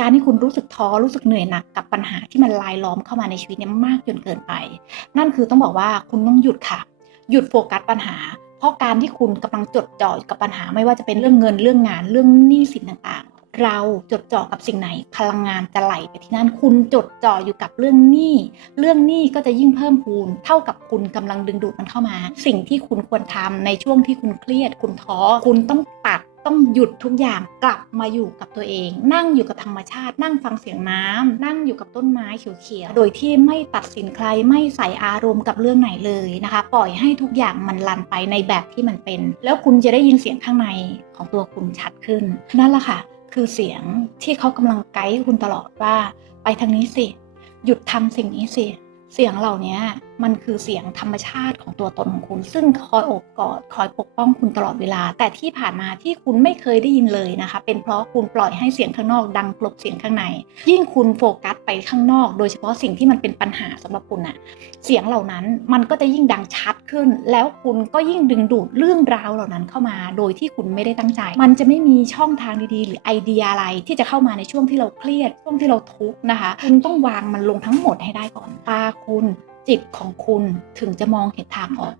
การที่คุณรู้สึกท้อรู้สึกเหนื่อยหนักกับปัญหาที่มันลายล้อมเข้ามาในชีวิตเนี่ยมากจนเกินไป นั่นคือต้องบอกว่าคุณต้องหยุดค่ะ หยุดโฟกัสปัญหา เพราะการที่คุณกำลังจดจ่อกับปัญหาไม่ว่าจะเป็นเรื่องเงินเรื่องงานเรื่องหนี้สินต่างๆ เราจดจ่อกับสิ่งไหนพลังงานจะไหลไปที่นั่นคุณจดจ่ออยู่กับเรื่องหนี้เรื่องหนี้ก็จะยิ่งเพิ่มพูน เท่ากับคุณกำลังดึงดูดมันเข้ามา สิ่งที่คุณควรทำในช่วงที่คุณเครียด คุณท้อคุณต้องตัด ต้องหยุดทุกอย่างกลับมาอยู่กับตัวเอง นั่งอยู่กับธรรมชาติ นั่งฟังเสียงน้ำนั่งอยู่กับต้นไม้เขียวๆโดยที่ไม่ตัดสินใครไม่ใส่อารมณ์กับเรื่องไหนเลยนะคะ ปล่อยให้ทุกอย่างมันลันไปในแบบที่มันเป็น แล้วคุณจะได้ยินเสียงข้างในของตัวคุณชัดขึ้น นั่นแหละค่ะ คือเสียงที่เขากำลังไกด์คุณตลอดว่า ไปทางนี้สิ หยุดทำสิ่งนี้สิ เสียงเหล่านี้มันคือเสียงธรรมชาติของตัวตนของคุณ ซึ่งคอยอบกอดคอยปกป้องคุณตลอดเวลา แต่ที่ผ่านมาที่คุณไม่เคยได้ยินเลยนะคะ เป็นเพราะคุณปล่อยให้เสียงข้างนอกดังกลบเสียงข้างใน ยิ่งคุณโฟกัสไปข้างนอก โดยเฉพาะสิ่งที่มันเป็นปัญหาสำหรับคุณอะเสียงเหล่านั้นมันก็จะยิ่งดังชัดขึ้น แล้วคุณก็ยิ่งดึงดูดเรื่องราวเหล่านั้นเข้ามา โดยที่คุณไม่ได้ตั้งใจ มันจะไม่มีช่องทางดีๆ หรือไอเดียอะไรที่จะเข้ามาในช่วงที่เราเครียดช่วงที่เราทุกข์นะคะ คุณต้องวางมันลงทั้งหมดให้ได้ก่อนตาคุณ จิตของคุณถึงจะมองเห็นทางออก